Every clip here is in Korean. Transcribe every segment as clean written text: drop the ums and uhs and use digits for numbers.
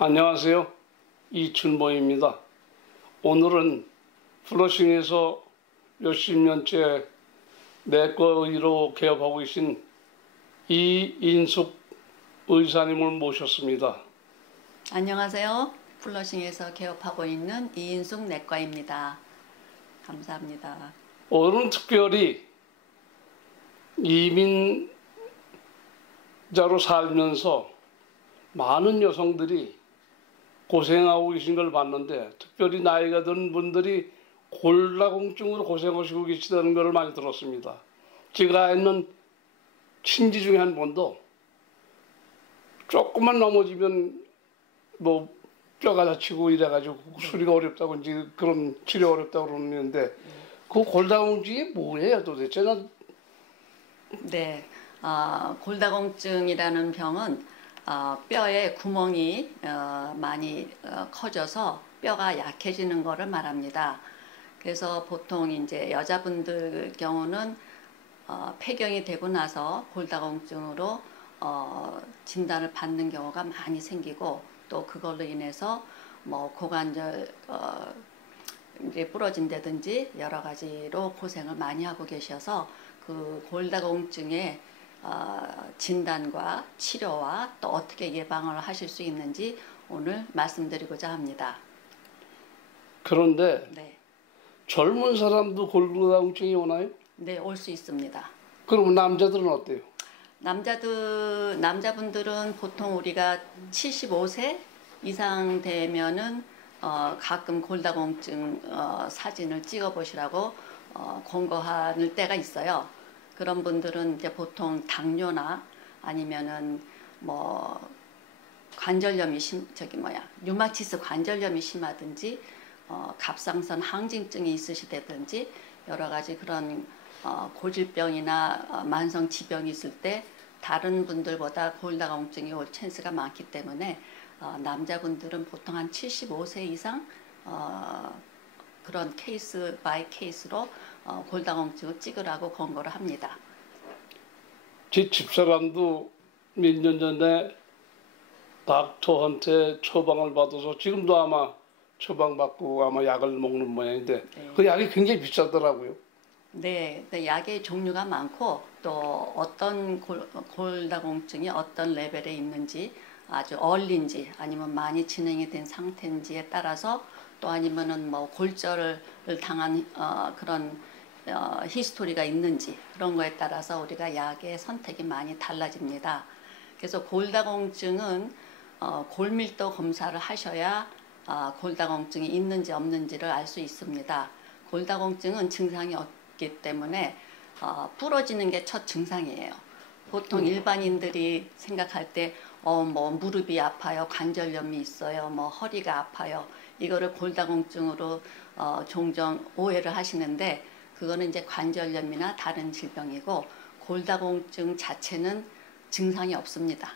안녕하세요. 이춘모입니다. 오늘은 플러싱에서 몇십 년째 내과 의로 개업하고 계신 이인숙 의사님을 모셨습니다. 안녕하세요. 플러싱에서 개업하고 있는 이인숙 내과입니다. 감사합니다. 오늘은 특별히 이민자로 살면서 많은 여성들이 고생하고 계신 걸 봤는데, 특별히 나이가 든 분들이 골다공증으로 고생하시고 계시다는 걸 많이 들었습니다. 제가 있는 친지 중에 한 분도 조금만 넘어지면 뭐 뼈가 다치고 이래가지고 수리가 어렵다고 이제 그런 치료 어렵다고 그러는데, 그 골다공증이 뭐예요 도대체? 네, 골다공증이라는 병은 뼈에 구멍이 많이 커져서 뼈가 약해지는 것을 말합니다. 그래서 보통 이제 여자분들 경우는 폐경이 되고 나서 골다공증으로 진단을 받는 경우가 많이 생기고, 또 그걸로 인해서 뭐 고관절 이제 부러진다든지 여러 가지로 고생을 많이 하고 계셔서 그 골다공증의 진단과 치료와 또 어떻게 예방을 하실 수 있는지 오늘 말씀드리고자 합니다. 그런데 네, 젊은 사람도 골다공증이 오나요? 네, 올 수 있습니다. 그럼 남자들은 어때요? 남자분들은 보통 우리가 75세 이상 되면은 가끔 골다공증 사진을 찍어 보시라고 권고하는 때가 있어요. 그런 분들은 이제 보통 당뇨나 아니면은 뭐 관절염이 류마티스 관절염이 심하든지 갑상선 항진증이 있으시다든지 여러 가지 그런 고질병이나 만성 지병이 있을 때 다른 분들보다 골다공증이 올 찬스가 많기 때문에 남자분들은 보통 한 75세 이상 그런 케이스 바이 케이스로 골다공증을 찍으라고 권고를 합니다. 제 집사람도 몇 년 전에 닥터한테 처방을 받아서 지금도 아마 처방받고 아마 약을 먹는 모양인데, 네. 그 약이 굉장히 비싸더라고요. 네, 약의 종류가 많고 또 어떤 골다공증이 어떤 레벨에 있는지, 아주 얼린지 아니면 많이 진행이 된 상태인지에 따라서, 또 아니면은 뭐 골절을 당한 그런 히스토리가 있는지, 그런 거에 따라서 우리가 약의 선택이 많이 달라집니다. 그래서 골다공증은 골밀도 검사를 하셔야 골다공증이 있는지 없는지를 알 수 있습니다. 골다공증은 증상이 없기 때문에 부러지는 게 첫 증상이에요. 보통 일반인들이 생각할 때 뭐 무릎이 아파요, 관절염이 있어요, 뭐 허리가 아파요, 이거를 골다공증으로 종종 오해를 하시는데, 그거는 이제 관절염이나 다른 질병이고, 골다공증 자체는 증상이 없습니다.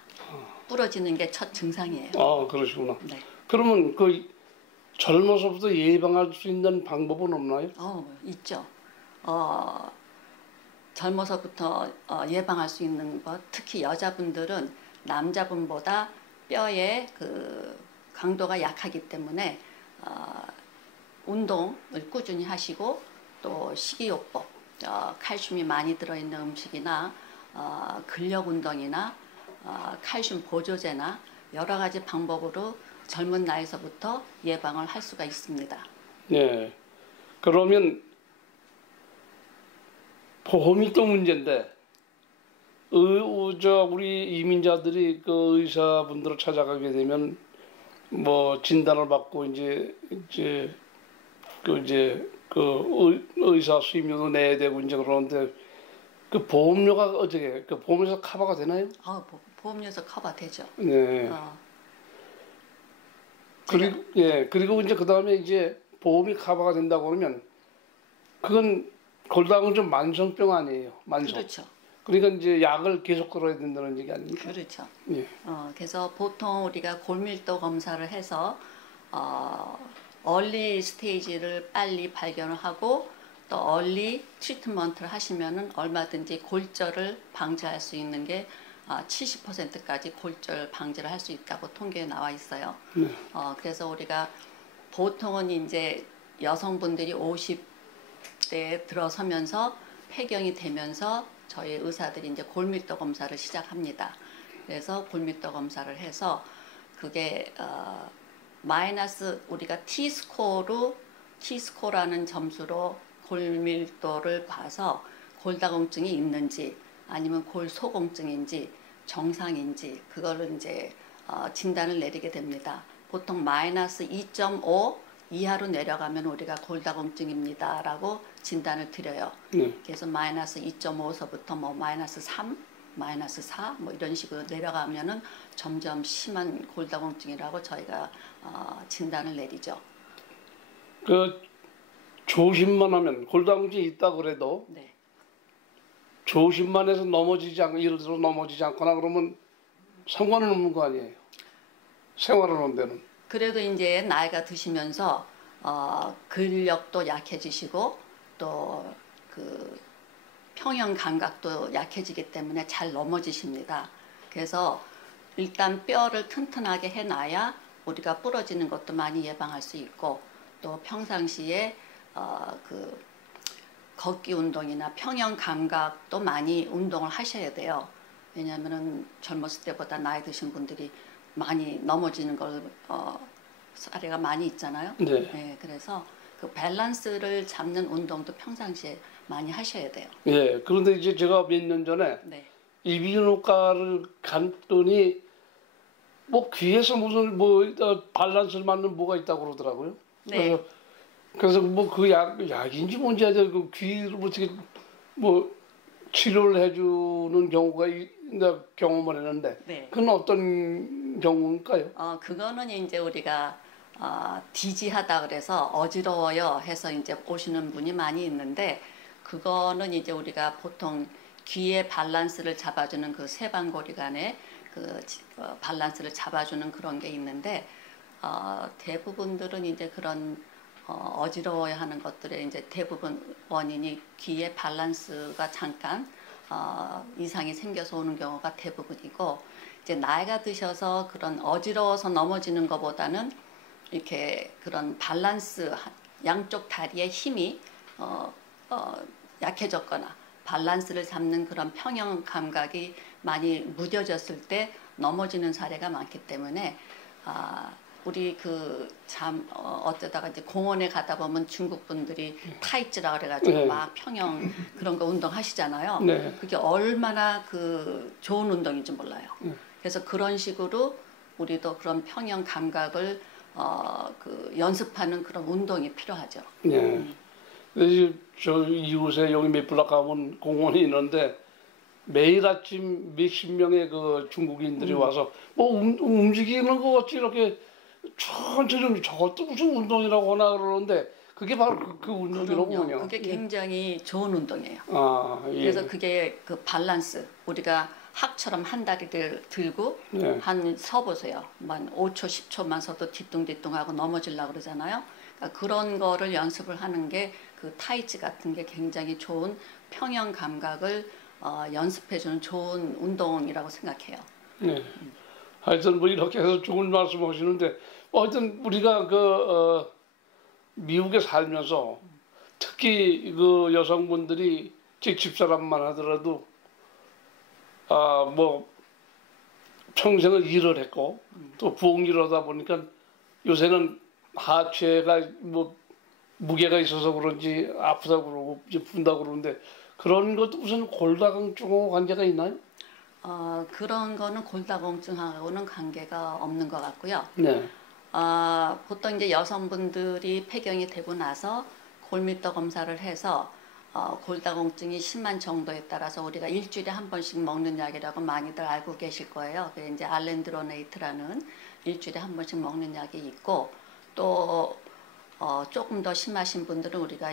부러지는 게 첫 증상이에요. 아, 그러시구나. 네. 그러면 그 젊어서부터 예방할 수 있는 방법은 없나요? 있죠. 젊어서부터 예방할 수 있는 것, 특히 여자분들은 남자분보다 뼈의 그 강도가 약하기 때문에 운동을 꾸준히 하시고, 또 식이요법, 칼슘이 많이 들어있는 음식이나 근력 운동이나 칼슘 보조제나 여러 가지 방법으로 젊은 나이서부터 예방을 할 수가 있습니다. 네. 그러면 보험이 또 문제인데, 우리 이민자들이 그 의사분들을 찾아가게 되면 뭐 진단을 받고 이제 의사 수임료도 내야 되고 이제 그러는데, 그 보험료가 어떻게, 그 보험에서 커버가 되나요? 보험료에서 커버되죠. 네. 그리고 이제 그 다음에 이제 보험이 커버가 된다고 그러면 그건 골다공증 만성병 아니에요? 만성. 그렇죠. 그러니까 이제 약을 계속 걸어야 된다는 얘기 아닙니까? 그렇죠. 예. 그래서 보통 우리가 골밀도 검사를 해서 얼리 스테이지를 빨리 발견을 하고, 또 얼리 트리트먼트를 하시면은 얼마든지 골절을 방지할 수 있는 게 70%까지 골절 방지를 할 수 있다고 통계에 나와 있어요. 네. 그래서 우리가 보통은 이제 여성분들이 50대에 들어서면서 폐경이 되면서 저희 의사들이 이제 골밀도 검사를 시작합니다. 그래서 골밀도 검사를 해서 그게 마이너스 우리가 T스코라는 점수로 골밀도를 봐서 골다공증이 있는지 아니면 골소공증인지 정상인지 그거를 이제 진단을 내리게 됩니다. 보통 마이너스 2.5 이하로 내려가면 우리가 골다공증입니다라고 진단을 드려요. 그래서 마이너스 2.5서부터 뭐 마이너스 3, 마이너스 4 뭐 이런 식으로 내려가면은 점점 심한 골다공증이라고 저희가 진단을 내리죠. 그 조심만 하면 골다공증이 있다 그래도 네. 조심만 해서 넘어지지 않고 예를 들어 넘어지지 않거나 그러면 상관은 없는 거 아니에요. 생활하는 데는. 그래도 이제 나이가 드시면서 근력도 약해지시고 또 그 평형 감각도 약해지기 때문에 잘 넘어지십니다. 그래서 일단 뼈를 튼튼하게 해놔야 우리가 부러지는 것도 많이 예방할 수 있고 또 평상시에 그 걷기 운동이나 평형 감각도 많이 운동을 하셔야 돼요. 왜냐하면은 젊었을 때보다 나이 드신 분들이 많이 넘어지는 걸 사례가 많이 있잖아요. 네. 네, 그래서 그 밸런스를 잡는 운동도 평상시에 많이 하셔야 돼요. 예. 그런데 이제 제가 몇 년 전에 네. 이비인후과를 갔더니 뭐 귀에서 무슨 뭐 밸런스를 맞는 뭐가 있다고 그러더라고요. 네. 그래서 뭐 그 약인지 뭔지 아주 그 귀를 어떻게 뭐 치료를 해주는 경우가 내가 경험을 했는데 네. 그건 어떤 경우일까요? 그거는 이제 우리가 디지하다 그래서 어지러워요 해서 이제 오시는 분이 많이 있는데 그거는 이제 우리가 보통 귀의 밸런스를 잡아주는 그 세방고리 간의 그 밸런스를 잡아주는 그런 게 있는데 대부분들은 이제 그런 어지러워야 하는 것들의 이제 대부분 원인이 귀의 밸런스가 잠깐 이상이 생겨서 오는 경우가 대부분이고 이제 나이가 드셔서 그런 어지러워서 넘어지는 것보다는 이렇게 그런 밸런스 양쪽 다리의 힘이 약해졌거나 밸런스를 잡는 그런 평형 감각이 많이 무뎌졌을 때 넘어지는 사례가 많기 때문에 우리 어쩌다가 이제 공원에 가다 보면 중국 분들이 타이즈라 그래가지고 네. 막 평형 그런 거 운동 하시잖아요. 네. 그게 얼마나 그 좋은 운동인지 몰라요. 그래서 그런 식으로 우리도 그런 평형 감각을 그 연습하는 그런 운동이 필요하죠. 네. 근데 저 이웃에 여기 몇 블락 가면 공원이 있는데 매일 아침 몇십 명의 그 중국인들이 와서 뭐 움직이는 거 같이 이렇게 천천히 저것도 무슨 운동이라고 하나 그러는데 그게 바로 그 운동이로군요. 그럼요. 그게 굉장히 좋은 운동이에요. 예. 그래서 그게 그 밸런스 우리가 학처럼 한 다리를 들고 네. 한 서보세요. 만 5초 10초만 서도 뒤뚱뒤뚱하고 넘어지려고 그러잖아요. 그러니까 그런 거를 연습을 하는 게 그 타이치 같은 게 굉장히 좋은 평형 감각을 연습해주는 좋은 운동이라고 생각해요. 네. 하여튼 뭐 이렇게 해서 좋은 말씀하시는데 하여튼 우리가 미국에 살면서 특히 그 여성분들이 제 집사람만 하더라도 뭐 평생을 일을 했고 또 부엌일을 하다 보니까 요새는 하체가 뭐 무게가 있어서 그런지 아프다고 그러고 이제 푼다고 그러는데 그런 것도 무슨 골다공증하고 관계가 있나요? 그런 거는 골다공증하고는 관계가 없는 것 같고요. 네. 보통 이제 여성분들이 폐경이 되고 나서 골밀도 검사를 해서 골다공증이 심한 정도에 따라서 우리가 일주일에 한 번씩 먹는 약이라고 많이들 알고 계실 거예요. 그게 이제 알렌드로네이트라는 일주일에 한 번씩 먹는 약이 있고 또 조금 더 심하신 분들은 우리가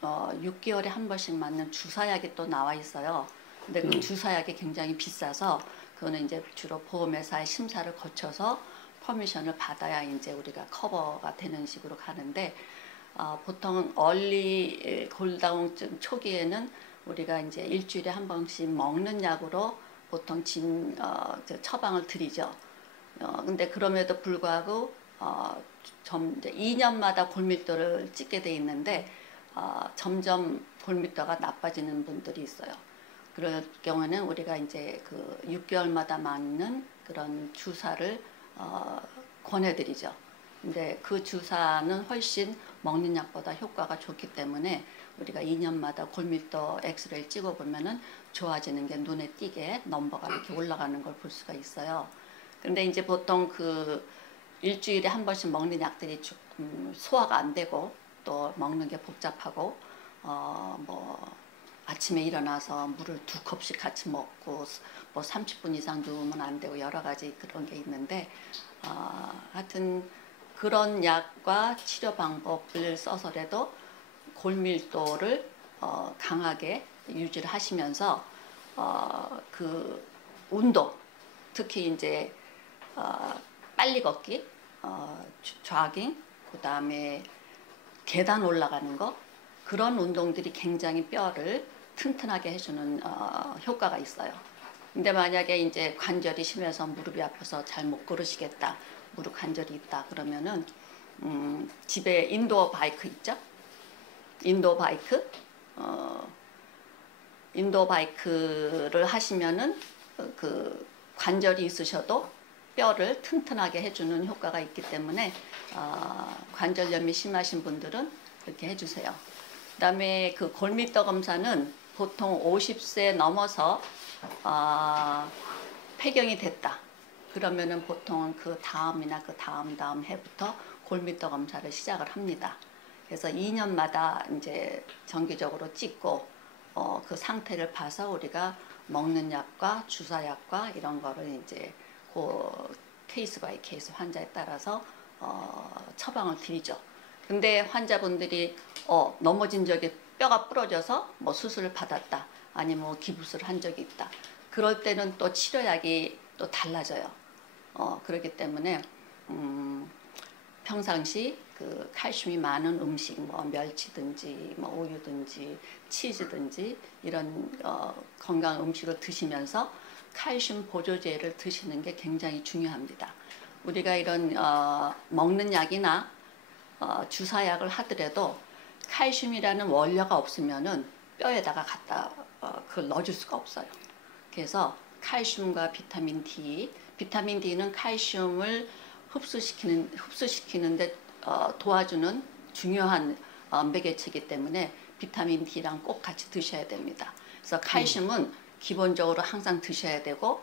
6개월에 한 번씩 맞는 주사약이 또 나와 있어요. 근데 그 주사약이 굉장히 비싸서 그거는 이제 주로 보험회사의 심사를 거쳐서 퍼미션을 받아야 이제 우리가 커버가 되는 식으로 가는데 보통 얼리 골다공증 초기에는 우리가 이제 일주일에 한 번씩 먹는 약으로 보통 처방을 드리죠. 근데 그럼에도 불구하고 이제 2년마다 골밀도를 찍게 돼 있는데 점점 골밀도가 나빠지는 분들이 있어요. 그럴 경우는 우리가 이제 그 6개월마다 맞는 그런 주사를 권해드리죠. 근데 그 주사는 훨씬 먹는 약보다 효과가 좋기 때문에 우리가 2년마다 골밀도 엑스레이를 찍어보면은 좋아지는 게 눈에 띄게 넘버가 이렇게 올라가는 걸 볼 수가 있어요. 근데 이제 보통 그 일주일에 한 번씩 먹는 약들이 소화가 안 되고 또 먹는 게 복잡하고 뭐 아침에 일어나서 물을 2컵씩 같이 먹고 뭐 30분 이상 누우면 안 되고 여러 가지 그런 게 있는데 하여튼 그런 약과 치료 방법을 써서라도 골밀도를 강하게 유지를 하시면서 그 운동 특히 이제 빨리 걷기, 조깅, 그 다음에 계단 올라가는 거 그런 운동들이 굉장히 뼈를 튼튼하게 해주는 효과가 있어요. 근데 만약에 이제 관절이 심해서 무릎이 아파서 잘 못 걸으시겠다, 무릎 관절이 있다 그러면은 집에 인도어 바이크 있죠? 인도어 바이크를 하시면은 그 관절이 있으셔도 뼈를 튼튼하게 해주는 효과가 있기 때문에 관절염이 심하신 분들은 그렇게 해주세요. 그다음에 그 골밀도 검사는 보통 50세 넘어서 폐경이 됐다. 그러면은 보통 그 다음이나 그 다음 해부터 골밀도 검사를 시작을 합니다. 그래서 2년마다 이제 정기적으로 찍고 그 상태를 봐서 우리가 먹는 약과 주사약과 이런 거를 이제 그 케이스 바이 케이스 환자에 따라서 처방을 드리죠. 근데 환자분들이 넘어진 적이 뼈가 부러져서 뭐 수술을 받았다 아니면 뭐 기부스를 한 적이 있다. 그럴 때는 또 치료약이 또 달라져요. 그렇기 때문에 평상시 그 칼슘이 많은 음식, 뭐 멸치든지, 뭐 우유든지, 치즈든지 이런 건강 음식을 드시면서 칼슘 보조제를 드시는 게 굉장히 중요합니다. 우리가 이런 먹는 약이나 주사약을 하더라도 칼슘이라는 원료가 없으면은 뼈에다가 갖다 그걸 넣어줄 수가 없어요. 그래서 칼슘과 비타민 D는 칼슘을 흡수시키는데 도와주는 중요한 매개체이기 때문에 비타민 D랑 꼭 같이 드셔야 됩니다. 그래서 칼슘은 기본적으로 항상 드셔야 되고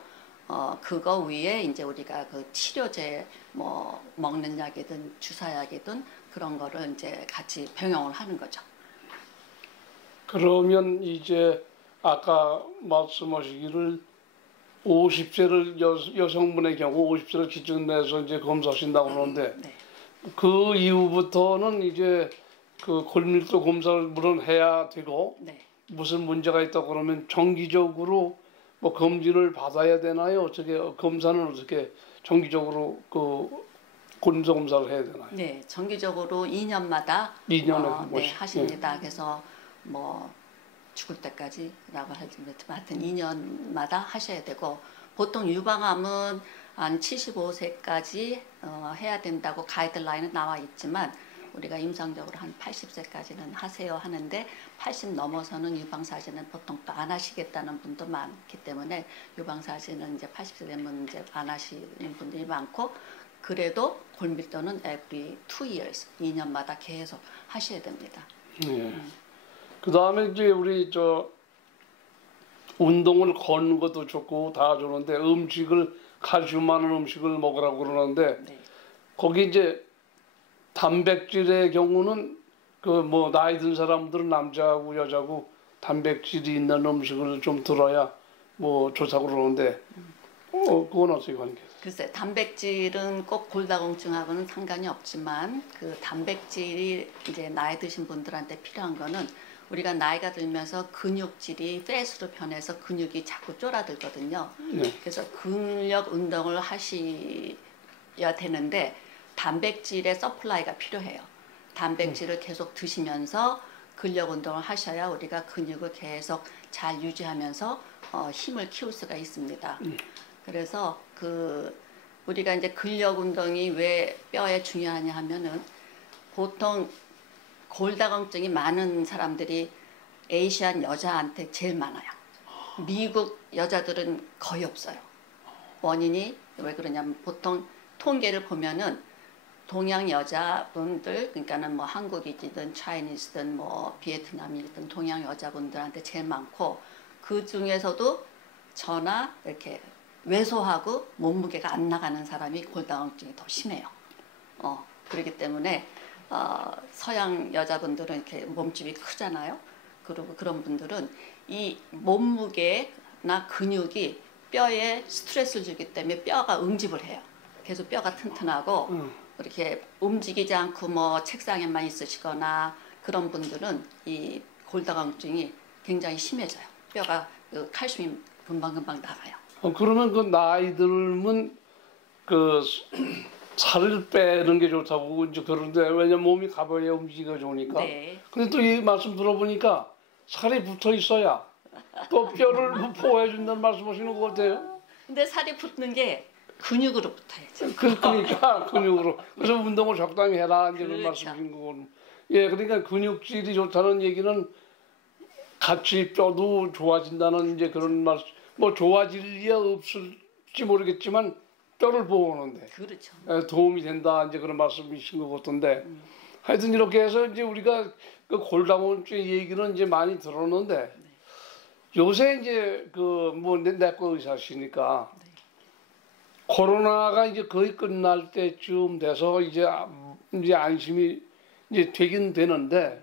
그거 위에 이제 우리가 그 치료제 뭐 먹는 약이든 주사약이든 그런 거를 이제 같이 병용을 하는 거죠. 그러면 이제 아까 말씀하시기를 50세를 여성분의 경우 50세를 기준 내서 이제 검사하신다고 그러는데 네. 그 이후부터는 이제 그 골밀도 검사를 물론 해야 되고 네. 무슨 문제가 있다 그러면 정기적으로 뭐 검진을 받아야 되나요? 어떻게 검사는 어떻게 정기적으로 그 골밀도 검사를 해야 되나요? 네, 정기적으로 2년마다 2년에 네, 하십니다. 그래서 뭐 죽을 때까지라고 하여튼 2년마다 하셔야 되고 보통 유방암은 한 75세까지 해야 된다고 가이드라인은 나와 있지만 우리가 임상적으로 한 80세까지는 하세요 하는데 80 넘어서는 유방사진은 보통 또 안 하시겠다는 분도 많기 때문에 유방사진은 이제 80세 되면 이제 안 하시는 분들이 많고 그래도 골밀도는 every 2 years 2년마다 계속 하셔야 됩니다. 예. 그 다음에 이제 우리 운동을 걷는 것도 좋고 다 좋은데 음식을 칼슘 많은 음식을 먹으라고 그러는데 네. 거기 이제 단백질의 경우는 그 뭐 나이 든 사람들은 남자고 여자고 단백질이 있는 음식을 좀 들어야 뭐 좋다고 그러는데 그건 어떻게 관계해요? 글쎄 단백질은 꼭 골다공증하고는 상관이 없지만 그 단백질이 이제 나이 드신 분들한테 필요한 거는 우리가 나이가 들면서 근육질이 팻으로 변해서 근육이 자꾸 쫄아들거든요. 네. 그래서 근력 운동을 하셔야 되는데 단백질의 서플라이가 필요해요. 단백질을 계속 드시면서 근력 운동을 하셔야 우리가 근육을 계속 잘 유지하면서 힘을 키울 수가 있습니다. 그래서 우리가 이제 근력 운동이 왜 뼈에 중요하냐 하면은 보통 골다공증이 많은 사람들이 아시안 여자한테 제일 많아요. 미국 여자들은 거의 없어요. 원인이 왜 그러냐면 보통 통계를 보면은 동양 여자분들, 그러니까는 뭐 한국이든 차이니스든 뭐 비에트남이든 동양 여자분들한테 제일 많고, 그 중에서도 저나 이렇게 왜소하고 몸무게가 안 나가는 사람이 골다공증이 더 심해요. 그렇기 때문에 서양 여자분들은 이렇게 몸집이 크잖아요. 그리고 그런 분들은 이 몸무게나 근육이 뼈에 스트레스를 주기 때문에 뼈가 응집을 해요. 그래서 뼈가 튼튼하고 이렇게 움직이지 않고 뭐 책상에만 있으시거나 그런 분들은 이 골다공증이 굉장히 심해져요. 뼈가 칼슘이 금방금방 나가요. 그러면 그 나이 들면 그 살을 빼는 게 좋다고 이제 그런데 왜냐면 몸이 가벼워야 움직이기가 좋으니까. 네. 근데 또 이 말씀 들어보니까 살이 붙어 있어야 또 뼈를 보호해 준다는 말씀하시는 것 같아요. 근데 살이 붙는 게 근육으로 붙어야죠. 그러니까 근육으로. 그래서 운동을 적당히 해라 이제 그런 그렇죠. 말씀이신 거고. 예, 그러니까 근육질이 좋다는 얘기는 같이 뼈도 좋아진다는 이제 그런 말씀. 뭐 좋아질 리야 없을지 모르겠지만 뼈를 보호하는데 그렇죠. 도움이 된다 이제 그런 말씀이신 것 같던데. 하여튼 이렇게 해서 이제 우리가 그 골다공증 얘기는 이제 많이 들었는데 요새 이제 그 뭐 내과 의사시니까 코로나가 이제 거의 끝날 때쯤 돼서 이제 안심이 이제 되긴 되는데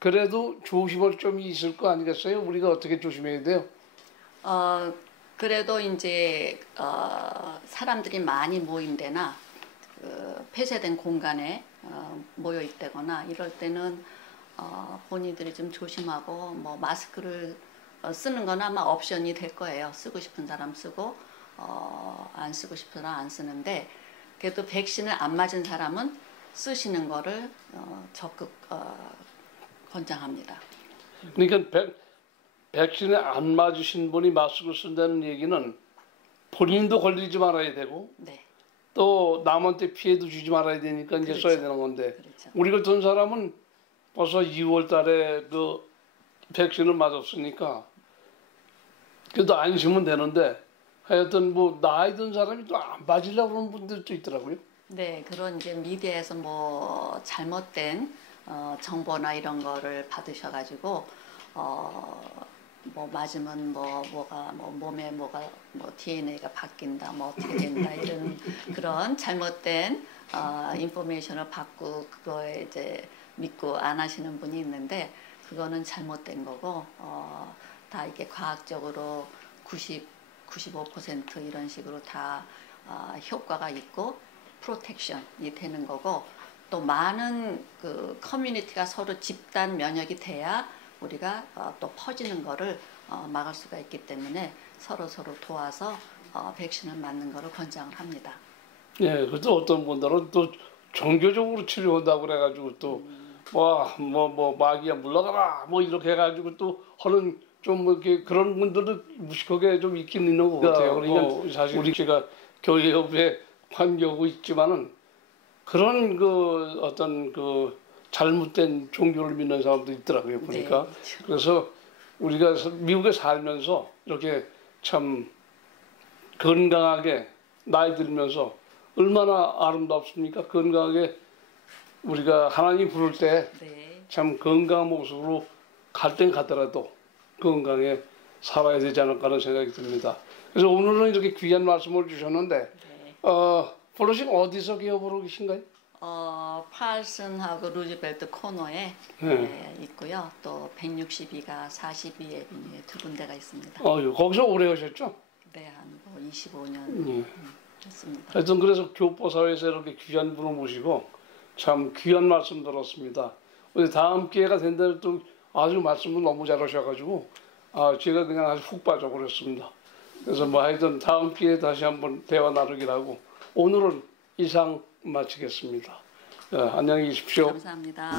그래도 조심할 점이 있을 거 아니겠어요? 우리가 어떻게 조심해야 돼요? 그래도 이제 사람들이 많이 모인 데나 폐쇄된 공간에 모여 있다거나 이럴 때는 본인들이 좀 조심하고 뭐 마스크를 쓰는 건 아마 옵션이 될 거예요. 쓰고 싶은 사람 쓰고 안 쓰고 싶은 사람 안 쓰는데, 그래도 백신을 안 맞은 사람은 쓰시는 거를 적극 권장합니다. 그러니까 백신에 안 맞으신 분이 마스크 쓴다는 얘기는 본인도 걸리지 말아야 되고 네, 또 남한테 피해도 주지 말아야 되니까 이제 그렇죠. 써야 되는 건데 그렇죠. 우리 같은 사람은 벌써 2월 달에 그 백신을 맞았으니까 그래도 안심은 되는데 하여튼 뭐 나이 든 사람이 또 안 맞으려고 그러는 분들도 있더라고요. 네, 그런 이제 미디어에서 뭐 잘못된 정보나 이런 거를 받으셔가지고 뭐 맞으면 뭐가 몸에 뭐가 뭐 DNA가 바뀐다, 뭐 어떻게 된다 이런 그런 잘못된 인포메이션을 받고 그거에 이제 믿고 안 하시는 분이 있는데, 그거는 잘못된 거고 다 이게 과학적으로 95% 이런 식으로 다 효과가 있고 프로텍션이 되는 거고, 또 많은 그 커뮤니티가 서로 집단 면역이 돼야 우리가 또 퍼지는 거를 막을 수가 있기 때문에 서로 도와서 백신을 맞는 거를 권장을 합니다. 예, 그래도 어떤 분들은 또 종교적으로 치료한다고 그래가지고 또 뭐 마귀야 물러가라 뭐 이렇게 해가지고 또 하는 좀 뭐 이렇게 그런 분들도 무식하게 좀 있긴 있는 것 같아요. 그러니까 사실 우리 제가 교회협에 관계하고 있지만은 그런 그 어떤 그 잘못된 종교를 믿는 사람도 있더라고요. 보니까. 네, 그렇죠. 그래서 우리가 미국에 살면서 이렇게 참 건강하게 나이 들면서 얼마나 아름답습니까? 건강하게 우리가 하나님 부를 때 참 네. 건강한 모습으로 갈 땐 가더라도 건강에 살아야 되지 않을까 하는 생각이 듭니다. 그래서 오늘은 이렇게 귀한 말씀을 주셨는데 네. 보러신 어디서 기업으로 계신가요? 팔슨하고 루즈벨트 코너에 있고요. 또 162가 42 에비뉴에 두 군데가 있습니다. 거기서 오래 하셨죠? 네, 한 25년 됐습니다. 하여튼 그래서 교포사회에서 이렇게 귀한 분을 모시고 참 귀한 말씀 들었습니다. 우리 다음 기회가 된다면 또 아주 말씀을 너무 잘하셔가지고 제가 그냥 아주 훅 빠져버렸습니다. 그래서 뭐 하여튼 다음 기회에 다시 한번 대화 나누기로 하고 오늘은 이상 마치겠습니다. 안녕히 계십시오. 감사합니다.